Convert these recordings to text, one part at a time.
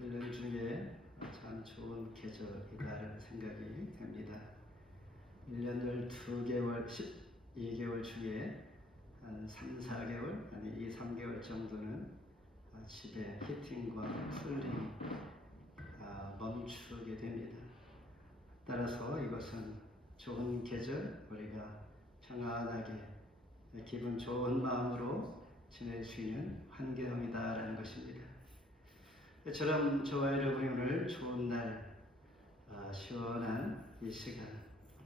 1년 중에 참 좋은 계절이다라는 생각이 듭니다. 1년 12개월, 12개월 중에 한 3, 4개월, 아니 2, 3개월 정도는 집에 히팅과 쿨링이 멈추게 됩니다. 따라서 이것은 좋은 계절, 우리가 평안하게 기분 좋은 마음으로 지낼 수 있는 환경이다라는 것입니다. 저처럼 저와 여러분이 오늘 좋은 날, 시원한 이 시간,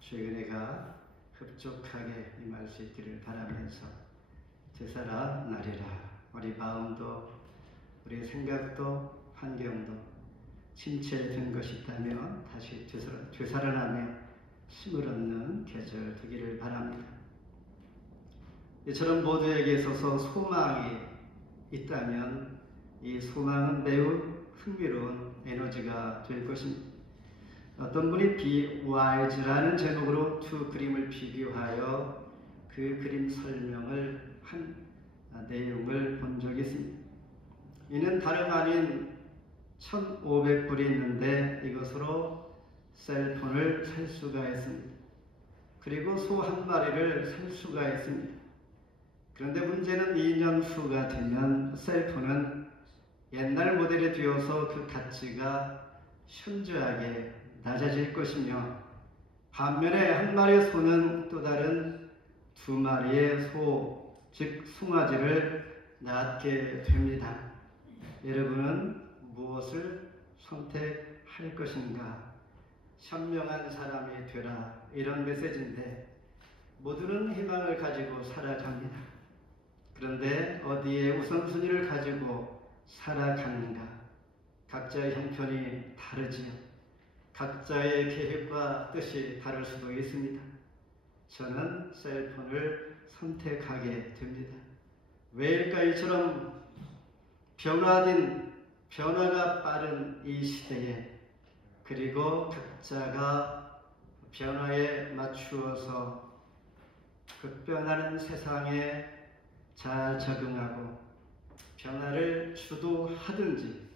주의 은혜가 흡족하게 임할 수 있기를 바라면서 되살아나리라. 우리 마음도 우리 생각도 환경도 침체된 것이 있다면 다시 되살아나며 힘을 얻는 계절 되기를 바랍니다. 이처럼 모두에게 있어서 소망이 있다면 이 소망은 매우 흥미로운 에너지가 될 것입니다. 어떤 분이 Be Wise라는 제목으로 두 그림을 비교하여 그 그림 설명을 한 내용을 본 적이 있습니다. 이는 다름 아닌 1,500불이 있는데 이것으로 셀폰을 살 수가 있습니다. 그리고 소 한 마리를 살 수가 있습니다. 그런데 문제는 2년 후가 되면 셀폰은 옛날 모델이 되어서 그 가치가 현저하게 낮아질 것이며, 반면에 한 마리의 소는 또 다른 두 마리의 소, 즉 송아지를 낳게 됩니다. 여러분은 무엇을 선택할 것인가? 현명한 사람이 되라, 이런 메시지인데 모두는 희망을 가지고 살아갑니다. 그런데 어디에 우선순위를 가지고 살아가는가? 각자의 형편이 다르지요. 각자의 계획과 뜻이 다를 수도 있습니다. 저는 셀폰을 선택하게 됩니다. 왜일까? 이처럼 변화가 빠른 이 시대에, 그리고 각자가 변화에 맞추어서 급변하는 세상에 잘 적응하고 변화를 주도하든지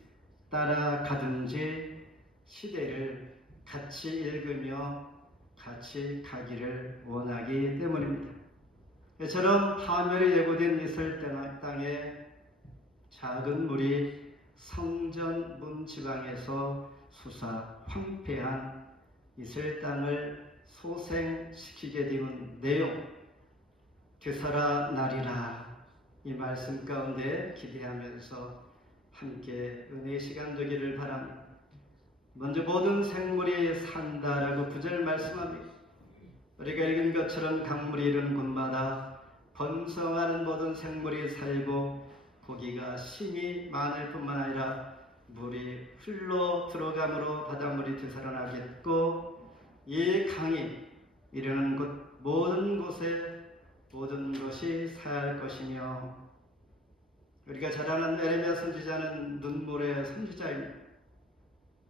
따라가든지 시대를 같이 읽으며 같이 가기를 원하기 때문입니다. 이처럼 파멸이 예고된 이스라엘 땅에 작은 물이 성전 문 지방에서 솟아 황폐한 이스라엘 땅을 소생시키게 되는 내용, 되살아나리라, 이 말씀 가운데 기대하면서 함께 은혜의 시간 되기를 바랍니다. 먼저 모든 생물이 산다라고 구절 말씀합니다. 우리가 읽은 것처럼 강물이 이르는 곳마다 번성하는 모든 생물이 살고 고기가 심이 많을 뿐만 아니라 물이 흘러 들어감으로 바닷물이 되살아나겠고, 이 강이 이르는 곳 모든 곳에 모든 것이 살 것이며, 우리가 잘 아는 에레미야 선지자는 눈물의 선지자입니다.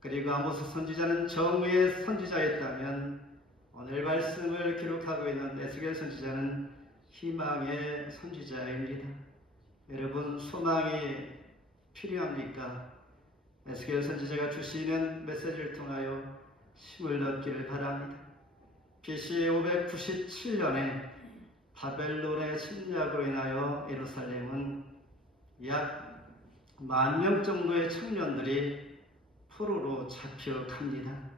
그리고 아모스 선지자는 정의의 선지자였다면 오늘 말씀을 기록하고 있는 에스겔 선지자는 희망의 선지자입니다. 여러분, 소망이 필요합니까? 에스겔 선지자가 주시는 메시지를 통하여 힘을 얻기를 바랍니다. BC 597년에 바벨론의 침략으로 인하여 예루살렘은 약 10,000명 정도의 청년들이 포로로 잡혀갑니다.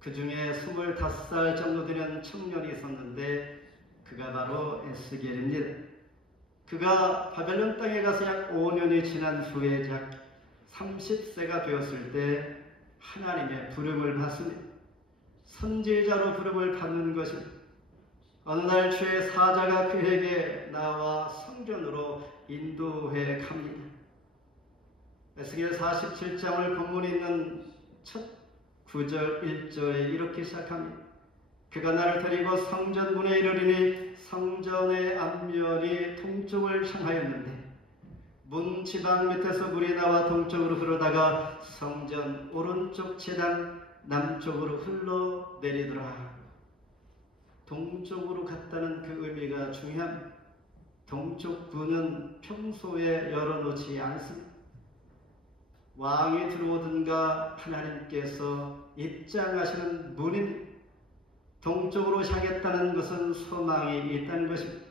그 중에 25살 정도 되는 청년이 있었는데 그가 바로 에스겔입니다. 그가 바벨론 땅에 가서 약 5년이 지난 후에 약 30세가 되었을 때 하나님의 부름을 받습니다. 선지자로 부름을 받는 것입니다. 어느 날 주의 사자가 그에게 나와 성전으로 인도해 갑니다. 에스겔 47장을 본문에 있는 첫 9절 1절에 이렇게 시작합니다. 그가 나를 데리고 성전 문에 이르리니 성전의 앞면이 동쪽을 향하였는데 문 지방 밑에서 물이 나와 동쪽으로 흐르다가 성전 오른쪽 제단 남쪽으로 흘러내리더라. 동쪽으로 갔다는 그 의미가 중요합니다. 동쪽 문은 평소에 열어놓지 않습니다. 왕이 들어오든가 하나님께서 입장하시는 문입니다. 동쪽으로 향했다는 것은 소망이 있다는 것입니다.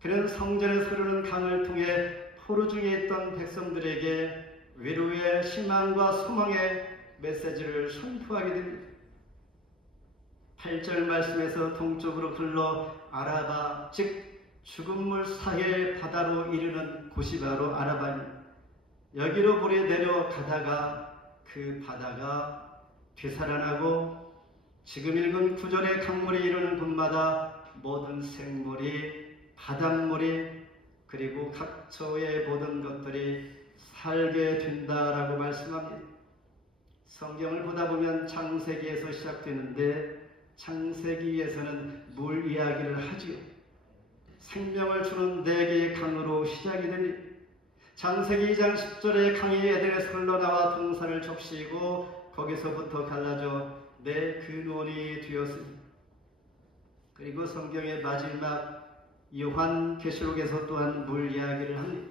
그는 성전에서 흐르는 강을 통해 포로 중에 있던 백성들에게 위로의 희망과 소망의 메시지를 선포하게 됩니다. 8절 말씀에서 동쪽으로 흘러 아라바, 즉 죽음물 사이의 바다로 이르는 곳이 바로 아라바입니다. 여기로 물이 내려가다가 그 바다가 되살아나고 지금 읽은 9절의 강물이 이르는 곳마다 모든 생물이, 바닷물이, 그리고 각처의 모든 것들이 살게 된다라고 말씀합니다. 성경을 보다 보면 창세기에서 시작되는데 창세기에서는 물 이야기를 하지요. 생명을 주는 4개의 강으로 시작이 됩니다. 창세기 2장 10절에 강이 에덴에서 흘러나와 동산을 적시고 거기서부터 갈라져 내 근원이 되었습니다. 그리고 성경의 마지막 요한계시록에서 또한 물 이야기를 합니다.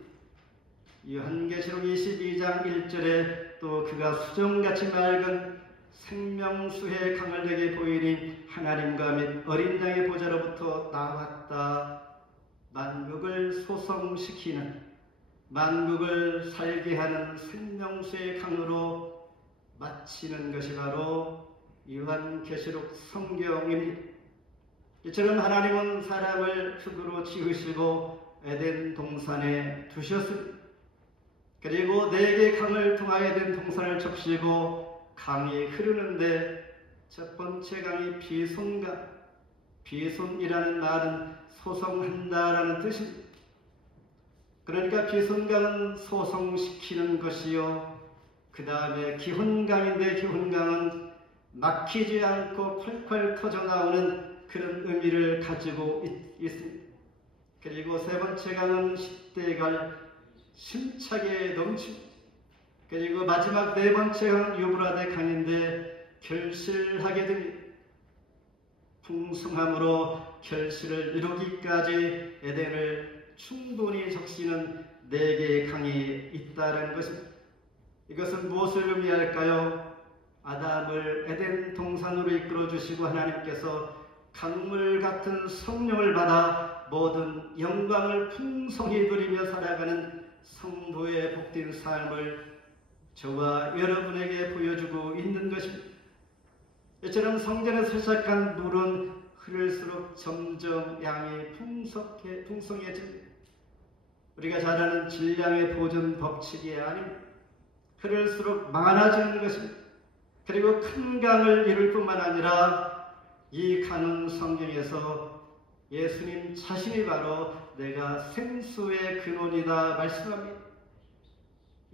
요한계시록 22장 1절에 또 그가 수정같이 맑은 생명수의 강을 내게 보이니 하나님과 및 어린 양의 보좌로부터 나왔다. 만국을 소성시키는, 만국을 살게 하는 생명수의 강으로 마치는 것이 바로 요한계시록 성경입니다. 이처럼 하나님은 사람을 흙으로 지으시고 에덴 동산에 두셨습니다. 그리고 4개 강을 통하여 에덴 동산을 적시고 강이 흐르는데 첫 번째 강이 비손강, 비손이라는 말은 소성한다라는 뜻입니다. 그러니까 비손강은 소성시키는 것이요, 그 다음에 기혼강인데 기혼강은 막히지 않고 콸콸 터져나오는 그런 의미를 가지고 있습니다. 그리고 세 번째 강은 십대갈, 심차게 넘칩니다. 그리고 마지막 4번째 강은 유브라데 강인데 결실하게 됩니다. 풍성함으로 결실을 이루기까지 에덴을 충분히 적시는 4개의 강이 있다는 것입니다. 이것은 무엇을 의미할까요? 아담을 에덴 동산으로 이끌어 주시고 하나님께서 강물 같은 성령을 받아 모든 영광을 풍성히 누리며 살아가는 성도의 복된 삶을 저와 여러분에게 보여주고 있는 것입니다. 이처럼 성전에서 시작한 물은 흐를수록 점점 양이 풍성해집니다. 우리가 잘 아는 질량의 보존 법칙이 아닙니다. 흐를수록 많아지는 것입니다. 그리고 큰 강을 이룰 뿐만 아니라 이 강은 성경에서 예수님 자신이 바로 내가 생수의 근원이다 말씀합니다.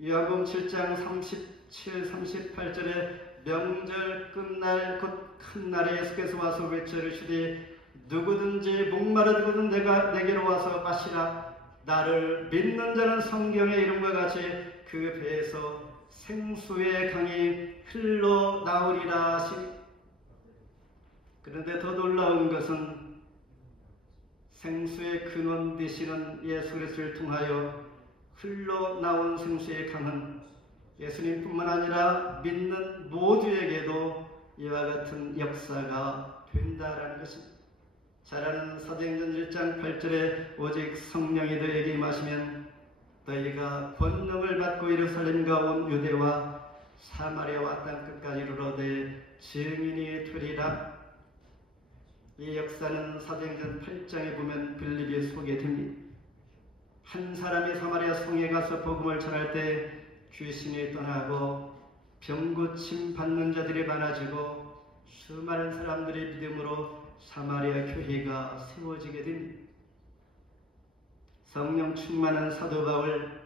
요한복음 7장 37, 38절에 명절 끝날 곧 큰 날에 예수께서 와서 외쳐이르시되 누구든지 목마르거든 내게로 와서 마시라. 나를 믿는 자는 성경의 이름과 같이 그 배에서 생수의 강이 흘러나오리라 하시니. 그런데 더 놀라운 것은 생수의 근원 되시는 예수 그리스도를 통하여 흘러나온 생수의 강은 예수님뿐만 아니라 믿는 모두에게도 이와 같은 역사가 된다라는 것입니다. 잘 아는 사도행전 1장 8절에 오직 성령이 너희에게 임하시면 너희가 권능을 받고 예루살렘과 온 유대와 사마리아와 땅 끝까지 이르러 내 증인이 되리라. 이 역사는 사도행전 8장에 보면 빌립이 소개됩니다. 한 사람이 사마리아 성에 가서 복음을 전할 때 귀신이 떠나고 병고침 받는 자들이 많아지고 수많은 사람들의 믿음으로 사마리아 교회가 세워지게 됩니다. 성령 충만한 사도 바울,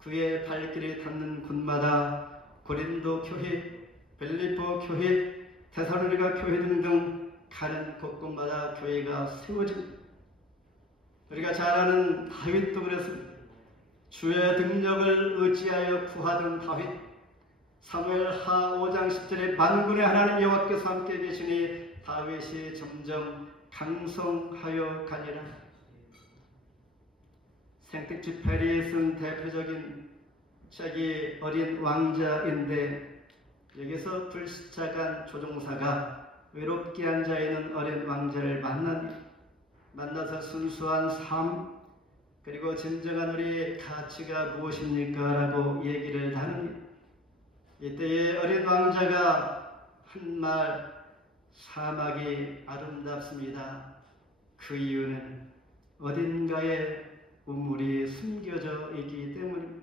그의 발길이 닿는 곳마다 고린도 교회, 빌립보 교회, 데살로니가 교회 등등 가는 곳곳마다 교회가 세워집니다. 우리가 잘 아는 다윗도 그랬습니다. 주의 능력을 의지하여 구하던 다윗, 사무엘하 5장 10절에 만군의 하나님 여호와께서 함께 계시니 다윗이 점점 강성하여 가니라. 생텍쥐페리에 쓴 대표적인 자기 어린 왕자인데 여기서 불시착한 조종사가 외롭게 앉아있는 어린 왕자를 만나서 순수한 삶 그리고 진정한 우리의 가치가 무엇입니까? 라고 얘기를 하는 이때의 어린 왕자가 한 말 사막이 아름답습니다. 그 이유는 어딘가에 우물이 숨겨져 있기 때문입니다.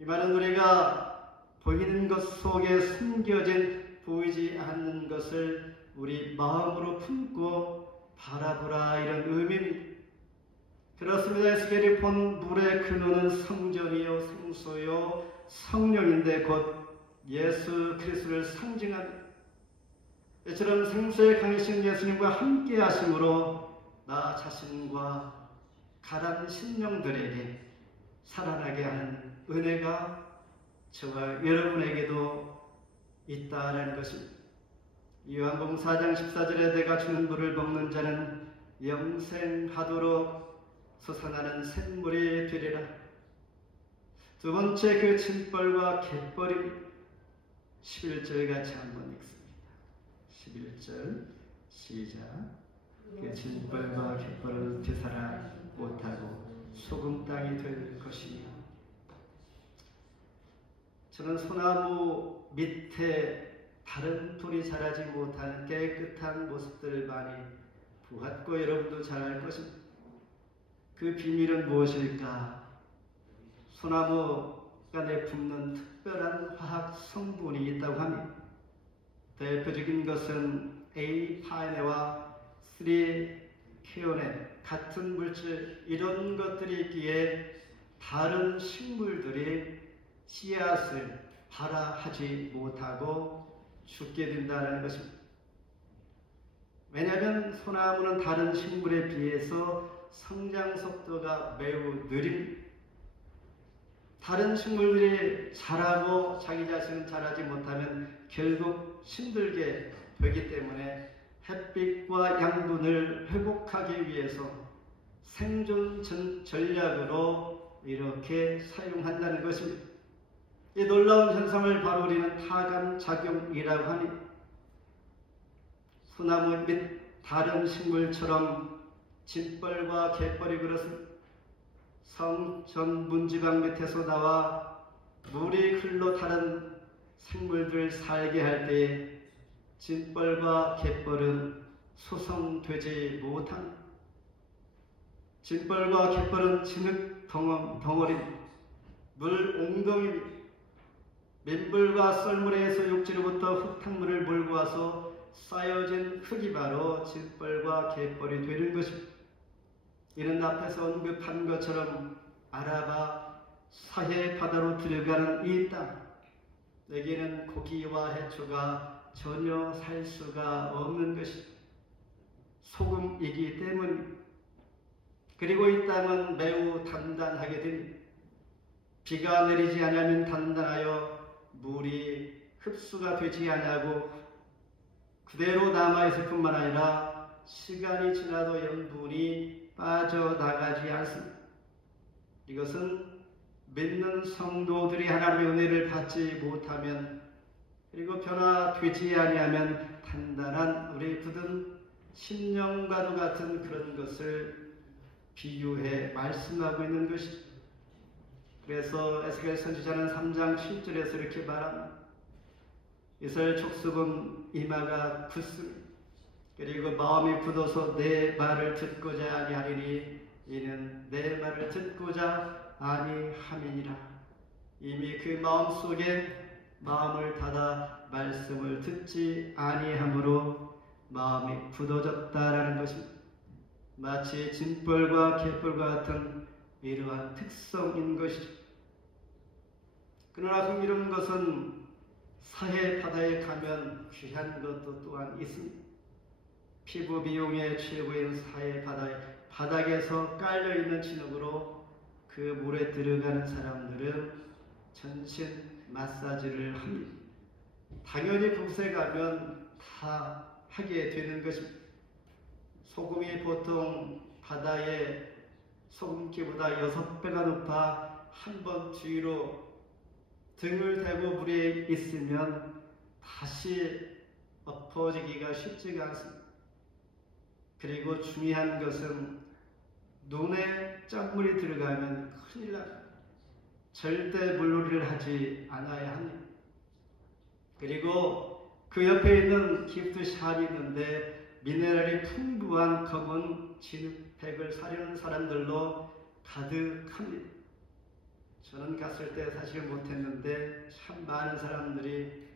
이 말은 우리가 보이는 것 속에 숨겨진 보이지 않는 것을 우리 마음으로 품고 바라보라 이런 의미입니다. 그렇습니다. 에스겔이 본 물의 근원은 성전이요 생수요 성령인데 곧 예수 그리스도를 상징합니다. 이처럼 생수의 강이신 예수님과 함께 하심으로 나 자신과 가난 심령들에게 살아나게 하는 은혜가 저와 여러분에게도 있다라는 것입니다. 요한복음 4장 14절에 내가 주는 물을 먹는 자는 영생하도록 솟아나는 샘물이 되리라. 두 번째 그 짐벌과 갯벌이 11절 같이 한번 읽습니다. 11절 시작. 그 짐벌과 갯벌은 되살아 못하고 소금 땅이 될 것이며. 저는 소나무 밑에 다른 풀이 자라지 못하는 깨끗한 모습들을 많이 보았고 여러분도 잘 알 것입니다. 그 비밀은 무엇일까? 소나무가 내뿜는 특별한 화학 성분이 있다고 합니다. 대표적인 것은 A-파이네와 3-케오네 같은 물질 이런 것들이 있기에 다른 식물들이 씨앗을 발화하지 못하고 죽게 된다는 것입니다. 왜냐하면 소나무는 다른 식물에 비해서 성장 속도가 매우 느립니다. 다른 식물들이 자라고 자기 자신은 자라지 못하면 결국 힘들게 되기 때문에 햇빛과 양분을 회복하기 위해서 생존 전략으로 이렇게 사용한다는 것입니다. 이 놀라운 현상을 바로 우리는 타감작용이라고 하니 소나무 및 다른 식물처럼 짐벌과 갯벌이 그렇습니다. 성전 문지방 밑에서 나와 물이 흘러 다른 생물들 살게 할 때에 짐벌과 갯벌은 소성되지 못한 짐벌과 갯벌은 진흙 덩어리 물 옹덩이 민물과 썰물에서 육지로부터 흙탕물을 몰고 와서 쌓여진 흙이 바로 짐벌과 갯벌이 되는 것입니다. 이는 앞에서 언급한 것처럼 아라바 사해 바다로 들어가는 이 땅, 여기에는 고기와 해초가 전혀 살 수가 없는 것이 소금이기 때문입니다. 그리고 이 땅은 매우 단단하게 됩니다. 비가 내리지 않으면 단단하여 물이 흡수가 되지 않고 그대로 남아있을 뿐만 아니라 시간이 지나도 염분이 빠져나가지 않습니다. 이것은 믿는 성도들이 하나님의 은혜를 받지 못하면 그리고 변화되지 아니하면 단단한 우리 굳은 심령과도 같은 그런 것을 비유해 말씀하고 있는 것이죠. 그래서 에스겔 선지자는 3장 7절에서 이렇게 말합니다. 이스라엘 족속은 이마가 굳습니다. 그리고 마음이 굳어서 내 말을 듣고자 아니하리니 이는 내 말을 듣고자 아니함이니라. 이미 그 마음속에 마음을 닫아 말씀을 듣지 아니함으로 마음이 굳어졌다라는 것입니다. 마치 짐벌과 갯벌과 같은 이러한 특성인 것이죠. 그러나 흥미로운 것은 사해 바다에 가면 귀한 것도 또한 있습니다. 피부 미용의 최고인 사해 바닥에서 깔려있는 진흙으로 그 물에 들어가는 사람들은 전신 마사지를 합니다. 당연히 그곳에 가면 다 하게 되는 것입니다. 소금이 보통 바다의 소금기보다 6배가 높아 한 번 뒤로 등을 대고 물에 있으면 다시 엎어지기가 쉽지가 않습니다. 그리고 중요한 것은 눈에 짠물이 들어가면 큰일 납니다. 절대 물놀이를 하지 않아야 합니다. 그리고 그 옆에 있는 기프트샵이 있는데 미네랄이 풍부한 검은 진흙팩을 사려는 사람들로 가득합니다. 저는 갔을 때 사실 못했는데 참 많은 사람들이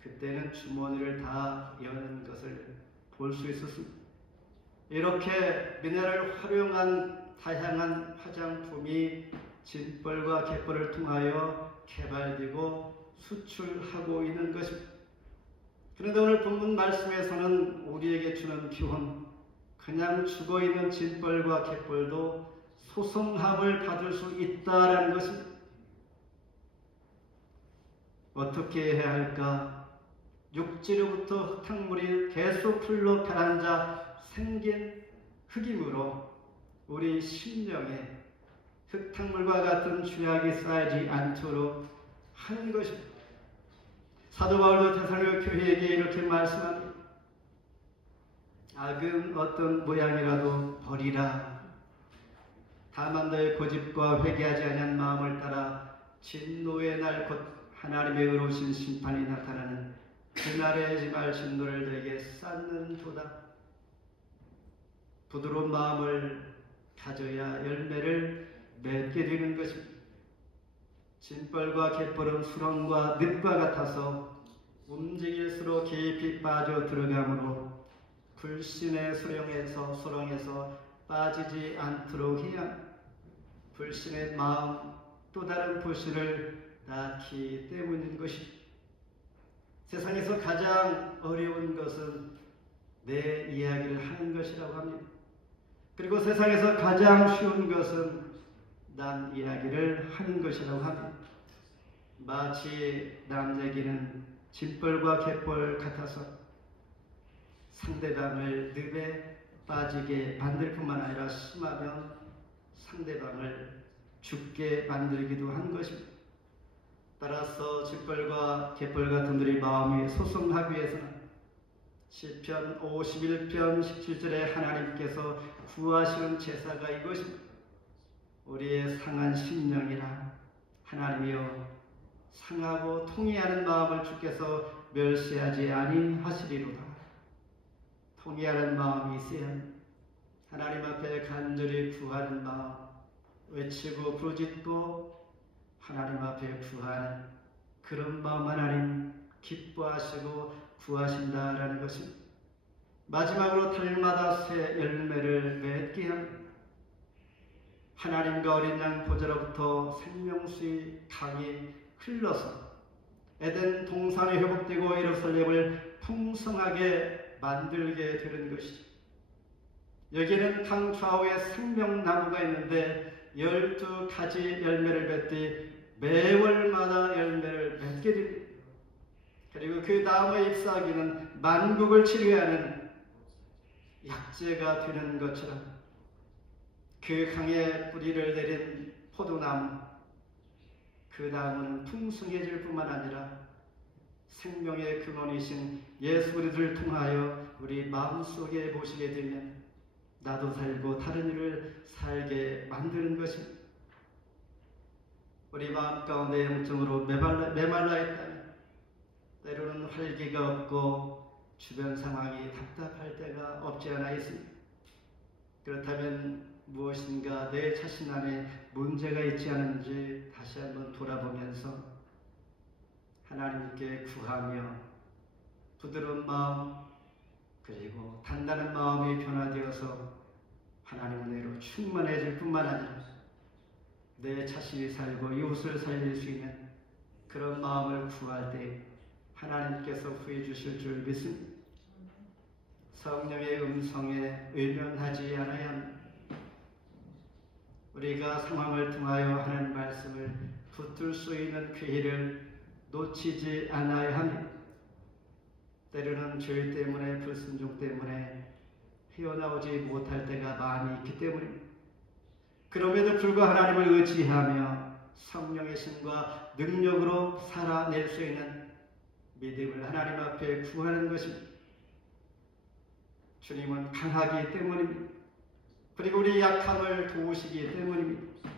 그때는 주머니를 다 여는 것을 볼 수 있었습니다. 이렇게 미네랄을 활용한 다양한 화장품이 진벌과 갯벌을 통하여 개발되고 수출하고 있는 것입니다. 그런데 오늘 본문 말씀에서는 우리에게 주는 교훈, 그냥 죽어있는 진벌과 갯벌도 소송합을 받을 수 있다라는 것입니다. 어떻게 해야 할까? 육지로부터 흙탕물이 계속 흘러 가라앉아 생긴 흙이므로 우리 심령에 흙탕물과 같은 죄악이 쌓이지 않도록 하는 것입니다. 사도 바울도 데살로니가 교회에게 이렇게 말씀합니다. 악은 어떤 모양이라도 버리라. 다만 너의 고집과 회개하지 아니한 마음을 따라 진노의 날 곧 하나님의 의로우신 심판이 나타나는 그날에 지말 진노를 너에게 쌓는도다. 부드러운 마음을 가져야 열매를 맺게 되는 것입니다. 진벌과 갯벌은 수렁과 늪과 같아서 움직일수록 깊이 빠져 들어가므로 불신의 수렁에서 빠지지 않도록 해야 합니다. 불신의 마음, 또 다른 불신을 낳기 때문인 것입니다. 세상에서 가장 어려운 것은 내 이야기를 하는 것이라고 합니다. 그리고 세상에서 가장 쉬운 것은 남 이야기를 하는 것이라고 합니다. 마치 남 얘기는 진벌과 갯벌 같아서 상대방을 늪에 빠지게 만들 뿐만 아니라 심하면 상대방을 죽게 만들기도 한 것입니다. 따라서 진벌과 갯벌 같은 우리 마음이 소송하기 위해서는 시편 51편 17절에 하나님께서 구하시는 제사가 이것입니다. 우리의 상한 심령이라 하나님이여 상하고 통회하는 마음을 주께서 멸시하지 아니하시리로다. 통회하는 마음이 있어야 합니다. 하나님 앞에 간절히 구하는 마음, 외치고 부르짖고 하나님 앞에 구하는 그런 마음 하나님 기뻐하시고 구하신다라는 것입니다. 마지막으로 달마다 새 열매를 맺게 합니다. 하나님과 어린 양 보좌로부터 생명수의 강이 흘러서 에덴 동산이 회복되고 예루살렘을 풍성하게 만들게 되는 것이죠. 여기는 강 좌우에 생명나무가 있는데 12가지 열매를 맺되 매월마다 열매를 맺게 됩니다. 그리고 그 나무의 잎사귀는 만국을 치료하는 약재가 되는 것처럼 그 강에 뿌리를 내린 포도나무, 그 나무는 풍성해질 뿐만 아니라 생명의 근원이신 예수 그리스도를 통하여 우리 마음속에 모시게 되면 나도 살고 다른 이를 살게 만드는 것입니다. 우리 마음 가운데 영적으로 메말라 있다면 때로는 활기가 없고 주변 상황이 답답할 때가 없지 않아 있습니다. 그렇다면 무엇인가 내 자신 안에 문제가 있지 않은지 다시 한번 돌아보면서 하나님께 구하며 부드러운 마음 그리고 단단한 마음이 변화되어서 하나님 은혜로 충만해질 뿐만 아니라 내 자신이 살고 이웃을 살릴 수 있는 그런 마음을 구할 때 하나님께서 후해 주실 줄 믿습니다. 성령의 음성에 외면하지 않아야 합니다. 우리가 상황을 통하여 하나님 말씀을 붙들 수 있는 기회를 놓치지 않아야 합니다. 때로는 죄 때문에 불순종 때문에 헤어나오지 못할 때가 많이 있기 때문입니다. 그럼에도 불구하고 하나님을 의지하며 성령의 힘과 능력으로 살아낼 수 있는 믿음을 하나님 앞에 구하는 것입니다. 주님은 강하기 때문입니다. 그리고 우리 약함을 도우시기 때문입니다.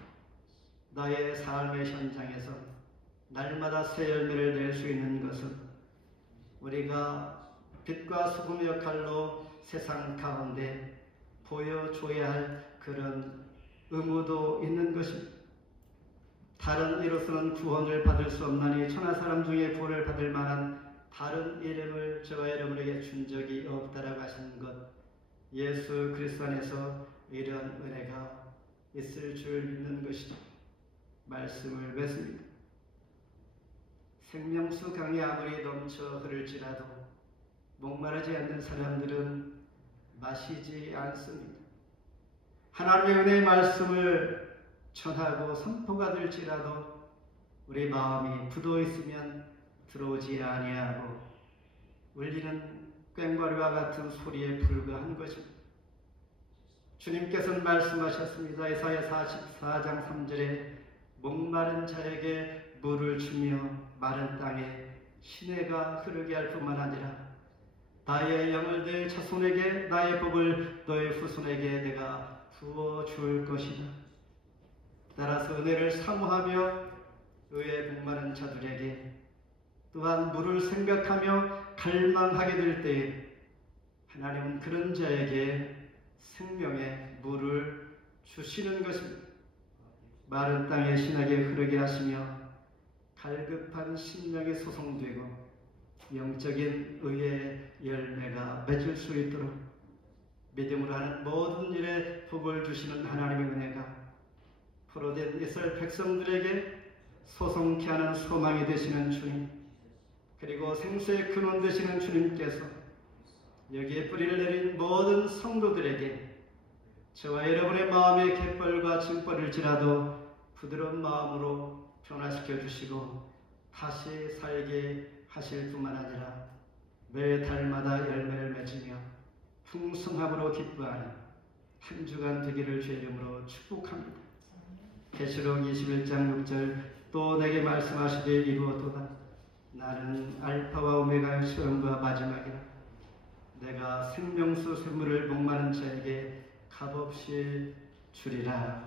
나의 삶의 현장에서 날마다 새 열매를 낼 수 있는 것은 우리가 빛과 소금의 역할로 세상 가운데 보여줘야 할 그런 의무도 있는 것입니다. 다른 이로서는 구원을 받을 수 없나니 천하 사람 중에 구원을 받을 만한 다른 이름을 저와 여러분에게 준 적이 없다라고 하신 것, 예수 그리스도 안에서 이런 은혜가 있을 줄 믿는 것이죠. 말씀을 맺습니다. 생명수 강이 아무리 넘쳐 흐를지라도 목마르지 않는 사람들은 마시지 않습니다. 하나님의 은혜의 말씀을 전하고 선포가 될지라도 우리 마음이 굳어 있으면 들어오지 아니하고 울리는 꽹과리와 같은 소리에 불과한 것입니다. 주님께서는 말씀하셨습니다. 이사야 44장 3절에 목마른 자에게 물을 주며 마른 땅에 시내가 흐르게 할 뿐만 아니라 나의 영을 내 자손에게 나의 복을 너의 후손에게 내가 부어줄 것이다. 따라서 은혜를 사모하며 의에 목마른 자들에게 또한 물을 생각하며 갈망하게 될 때에 하나님은 그런 자에게 생명의 물을 주시는 것입니다. 마른 땅에 신하게 흐르게 하시며 갈급한 심령이 소송되고 영적인 의의 열매가 맺을 수 있도록 믿음으로 하는 모든 일에 복을 주시는 하나님의 은혜가 포로된 이스라엘 백성들에게 소송케 하는 소망이 되시는 주님, 그리고 생수의 근원 되시는 주님께서 여기에 뿌리를 내린 모든 성도들에게 저와 여러분의 마음의 갯벌과 짐벌일지라도 부드러운 마음으로 변화시켜 주시고 다시 살게 하실 뿐만 아니라 매 달마다 열매를 맺으며 풍성함으로 기뻐하는 한 주간 되기를 주의 이름으로 축복합니다. 계시록 21장 6절 또 내게 말씀하시되 이루었도다. 나는 알파와 오메가의 처음과 마지막이라. 내가 생명수 샘물을 목마른 자에게 값없이 주리라.